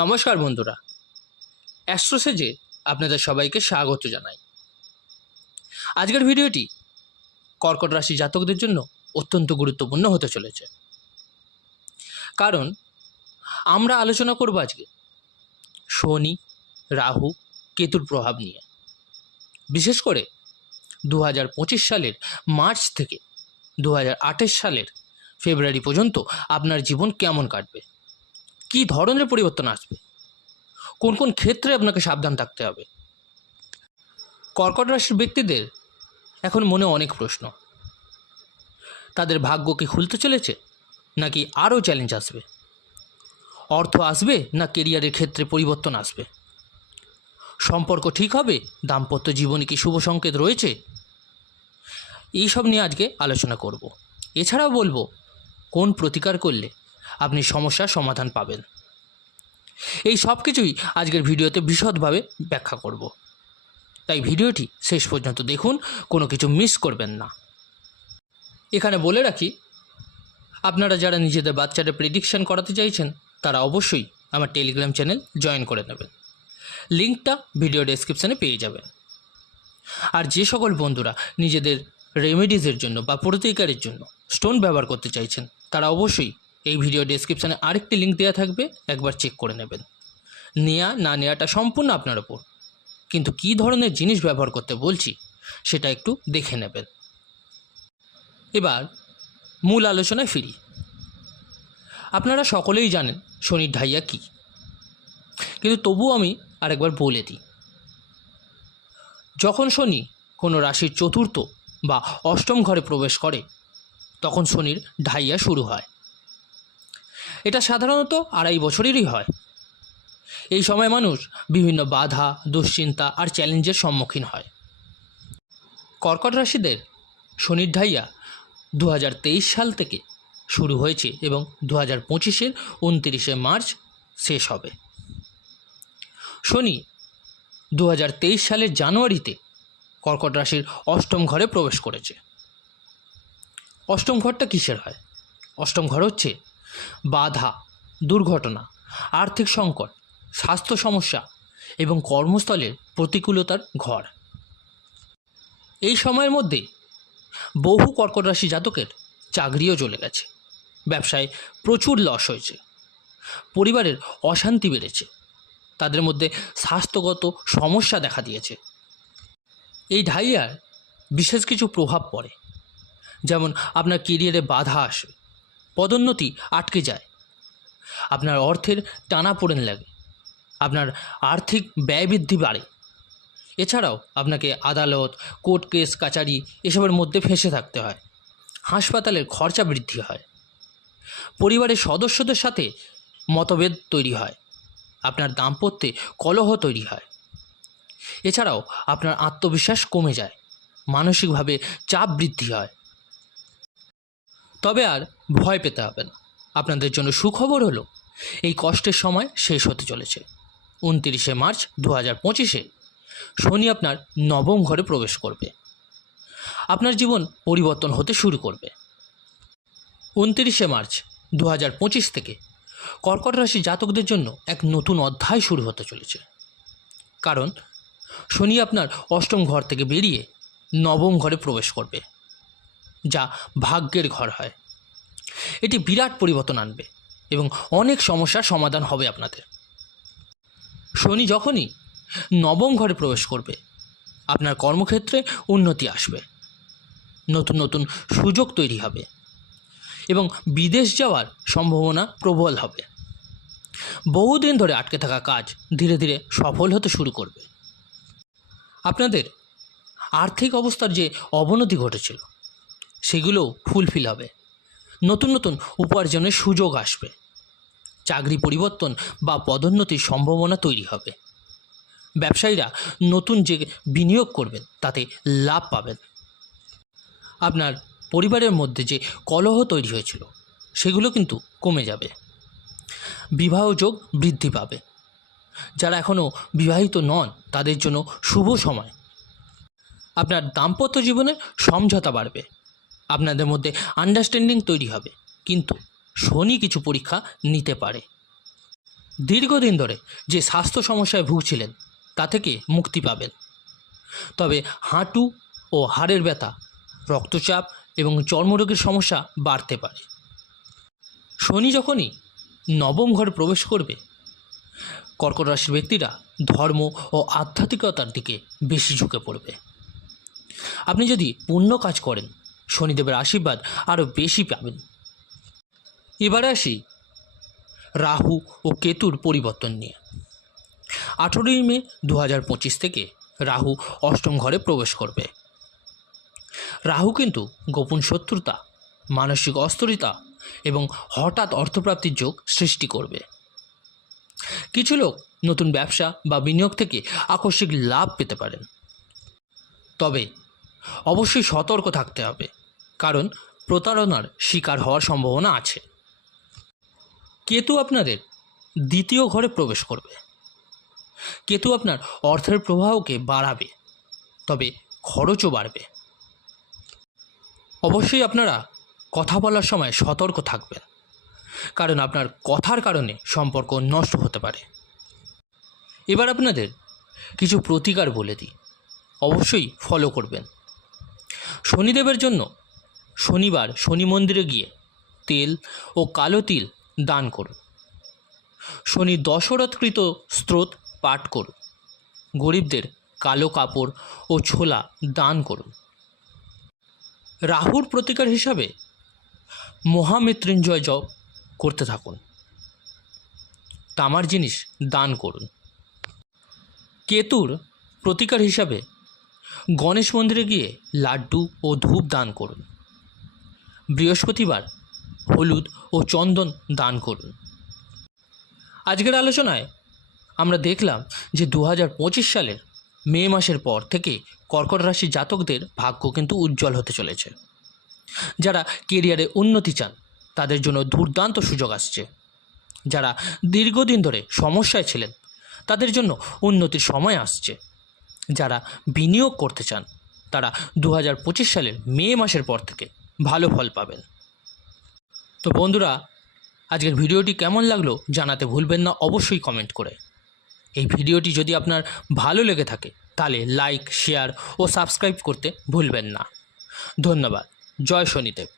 নমস্কার বন্ধুরা, অ্যাস্ট্রোসেজে আপনাদের সবাইকে স্বাগত জানাই। আজকের ভিডিওটি কর্কট রাশি জাতকদের জন্য অত্যন্ত গুরুত্বপূর্ণ হতে চলেছে, কারণ আমরা আলোচনা করব আজকে শনি, রাহু, কেতুর প্রভাব নিয়ে। বিশেষ করে 2025 সালের মার্চ থেকে 2028 সালের ফেব্রুয়ারি পর্যন্ত আপনার জীবন কেমন কাটবে, কী ধরনের পরিবর্তন আসবে, কোন কোন ক্ষেত্রে আপনাকে সাবধান থাকতে হবে। কর্কট রাশির ব্যক্তিদের এখন মনে অনেক প্রশ্ন। তাদের ভাগ্য কি খুলতে চলেছে, নাকি আরও চ্যালেঞ্জ আসবে? অর্থ আসবে না কেরিয়ারের ক্ষেত্রে পরিবর্তন আসবে? সম্পর্ক ঠিক হবে? দাম্পত্য জীবনে কি শুভ সংকেত রয়েছে? এইসব নিয়ে আজকে আলোচনা করব। এছাড়াও বলবো কোন প্রতিকার করলে আপনি সমস্যার সমাধান পাবেন। এই সব কিছুই আজকের ভিডিওতে বিশদভাবে ব্যাখ্যা করব, তাই ভিডিওটি শেষ পর্যন্ত দেখুন, কোনো কিছু মিস করবেন না। এখানে বলে রাখি, আপনারা যারা নিজেদের বাচ্চাদের প্রেডিকশন করাতে চাইছেন তারা অবশ্যই আমার টেলিগ্রাম চ্যানেল জয়েন করে নেবেন। লিঙ্কটা ভিডিও ডেসক্রিপশানে পেয়ে যাবেন। আর যে সকল বন্ধুরা নিজেদের রেমেডিজের জন্য বা প্রতিকারের জন্য স্টোন ব্যবহার করতে চাইছেন তারা অবশ্যই এই ভিডিও ডেসক্রিপশানে আরেকটি লিঙ্ক দেওয়া থাকবে, একবার চেক করে নেবেন। নেওয়া না নেওয়াটা সম্পূর্ণ আপনার ওপর, কিন্তু কী ধরনের জিনিস ব্যবহার করতে বলছি সেটা একটু দেখে নেবেন। এবার মূল আলোচনায় ফিরি। আপনারা সকলেই জানেন শনির ঢাইয়া কী, কিন্তু তবুও আমি আরেকবার বলে দিই। যখন শনি কোনো রাশির চতুর্থ বা অষ্টম ঘরে প্রবেশ করে তখন শনির ঢাইয়া শুরু হয়। এটা সাধারণত 2.5 বছরেরই হয়। এই সময় মানুষ বিভিন্ন বাধা, দুশ্চিন্তা আর চ্যালেঞ্জের সম্মুখীন হয়। কর্কট রাশিদের শনির ঢাইয়া 2023 সাল থেকে শুরু হয়েছে এবং 2025-এর 29শে মার্চ শেষ হবে। শনি 2023 সালের জানুয়ারিতে কর্কট রাশির অষ্টম ঘরে প্রবেশ করেছে। অষ্টম ঘরটা কিসের হয়? অষ্টম ঘর হচ্ছে বাধা, দুর্ঘটনা, আর্থিক সংকট, স্বাস্থ্য সমস্যা এবং কর্মস্থলের প্রতিকূলতার ঘর। এই সময়ের মধ্যে বহু কর্কট রাশি জাতকের চাকরিও চলে গেছে, ব্যবসায় প্রচুর লস হয়েছে, পরিবারের অশান্তি বেড়েছে, তাদের মধ্যে স্বাস্থ্যগত সমস্যা দেখা দিয়েছে। এই ঢাইয়ার বিশেষ কিছু প্রভাব পড়ে, যেমন আপনার কেরিয়ারে বাধা আসে, পদোন্নতি আটকে যায়, আপনার অর্থের টানাপোড়েন লাগে, আপনার আর্থিক ব্যয় বৃদ্ধি বাড়ে। এছাড়াও আপনাকে আদালত, কোর্ট কেস কাচারি এসবের মধ্যে ফেঁসে থাকতে হয়, হাসপাতালের খরচা বৃদ্ধি হয়, পরিবারের সদস্যদের সাথে মতভেদ তৈরি হয়, আপনার দাম্পত্যে কলহ তৈরি হয়। এছাড়াও আপনার আত্মবিশ্বাস কমে যায়, মানসিকভাবে চাপ বৃদ্ধি হয়। তবে আর ভয় পেতে হবে না, আপনাদের জন্য সুখবর হলো এই কষ্টের সময় শেষ হতে চলেছে। 29শে মার্চ 2025-এ শনি আপনার নবম ঘরে প্রবেশ করবে। আপনার জীবন পরিবর্তন হতে শুরু করবে। 29শে মার্চ 2025 থেকে কর্কট রাশি জাতকদের জন্য এক নতুন অধ্যায় শুরু হতে চলেছে, কারণ শনি আপনার অষ্টম ঘর থেকে বেরিয়ে নবম ঘরে প্রবেশ করবে, যা ভাগ্যের ঘর হয়। এটি বিরাট পরিবর্তন আনবে এবং অনেক সমস্যার সমাধান হবে আপনাদের। শনি যখনই নবম ঘরে প্রবেশ করবে আপনার কর্মক্ষেত্রে উন্নতি আসবে, নতুন নতুন সুযোগ তৈরি হবে এবং বিদেশ যাওয়ার সম্ভাবনা প্রবল হবে। বহুদিন ধরে আটকে থাকা কাজ ধীরে ধীরে সফল হতে শুরু করবে। আপনাদের আর্থিক অবস্থার যে অবনতি ঘটেছিল সেগুলোও ফুলফিল হবে, নতুন নতুন উপার্জনের সুযোগ আসবে, চাকরি পরিবর্তন বা পদোন্নতির সম্ভাবনা তৈরি হবে। ব্যবসায়ীরা নতুন যে বিনিয়োগ করবেন তাতে লাভ পাবেন। আপনার পরিবারের মধ্যে যে কলহ তৈরি হয়েছিল সেগুলো কিন্তু কমে যাবে, বিবাহ যোগ বৃদ্ধি পাবে। যারা এখনও বিবাহিত নন তাদের জন্য শুভ সময়। আপনার দাম্পত্য জীবনে সমঝোতা বাড়বে, আপনাদের মধ্যে আন্ডারস্ট্যান্ডিং তৈরি হবে, কিন্তু শনি কিছু পরীক্ষা নিতে পারে। দীর্ঘদিন ধরে যে স্বাস্থ্য সমস্যায় ভুগছিলেন তা থেকে মুক্তি পাবেন। তবে হাঁটু ও হাড়ের ব্যথা, রক্তচাপ এবং চর্মরোগের সমস্যা বাড়তে পারে। শনি যখনই নবম ঘরে প্রবেশ করবে, কর্কট রাশির ব্যক্তিরা ধর্ম ও আধ্যাত্মিকতার দিকে বেশি ঝুঁকে পড়বে। আপনি যদি পুণ্য কাজ করেন, শনিদেবের আশীর্বাদ আরও বেশি পাবেন। এবারে আসি রাহু ও কেতুর পরিবর্তন নিয়ে। 18ই মে 2025 থেকে রাহু অষ্টম ঘরে প্রবেশ করবে। রাহু কিন্তু গোপন শত্রুতা, মানসিক অস্থিরতা এবং হঠাৎ অর্থপ্রাপ্তির যোগ সৃষ্টি করবে। কিছু লোক নতুন ব্যবসা বা বিনিয়োগ থেকে আকস্মিক লাভ পেতে পারেন। তবে অবশ্যই সতর্ক থাকতে হবে, কারণ প্রতারণার শিকার হওয়ার সম্ভাবনা আছে। কেতু আপনাদের দ্বিতীয় ঘরে প্রবেশ করবে। কেতু আপনার অর্থের প্রবাহকে বাড়াবে, তবে খরচও বাড়বে। অবশ্যই আপনারা কথা বলার সময় সতর্ক থাকবেন, কারণ আপনার কথার কারণে সম্পর্ক নষ্ট হতে পারে। এবার আপনাদের কিছু প্রতিকার বলে দিই, অবশ্যই ফলো করবেন। শনিদেবের জন্য শনিবার শনি মন্দিরে গিয়ে তেল ও কালো তিল দান করুন। শনি দশরথকৃত স্তোত্র পাঠ করুন। গরিবদের কালো কাপড় ও ছোলা দান করুন। রাহুর প্রতিকার হিসাবে মহামৃত্যুঞ্জয় জপ করতে থাকুন। তামার জিনিস দান করুন। কেতুর প্রতিকার হিসাবে গণেশ মন্দিরে গিয়ে লাড্ডু ও ধূপ দান করুন। বৃহস্পতিবার হলুদ ও চন্দন দান করুন। আজকের আলোচনায় আমরা দেখলাম যে 2025 সালের মে মাসের পর থেকে কর্কট রাশির জাতকদের ভাগ্য কিন্তু উজ্জ্বল হতে চলেছে। যারা কেরিয়ারে উন্নতি চান তাদের জন্য দুর্দান্ত সুযোগ আসছে। যারা দীর্ঘদিন ধরে সমস্যায় ছিলেন তাদের জন্য উন্নতির সময় আসছে। যারা বিনিয়োগ করতে চান তারা 2025 সালের মে মাসের পর থেকে ভালো ফল পাবেন। তো বন্ধুরা, আজকের ভিডিওটি কেমন লাগলো জানাতে ভুলবেন না অবশ্যই কমেন্ট করে। এই ভিডিওটি যদি আপনার ভালো লেগে থাকে তাহলে লাইক, শেয়ার ও সাবস্ক্রাইব করতে ভুলবেন না। ধন্যবাদ। জয় শনিদেব।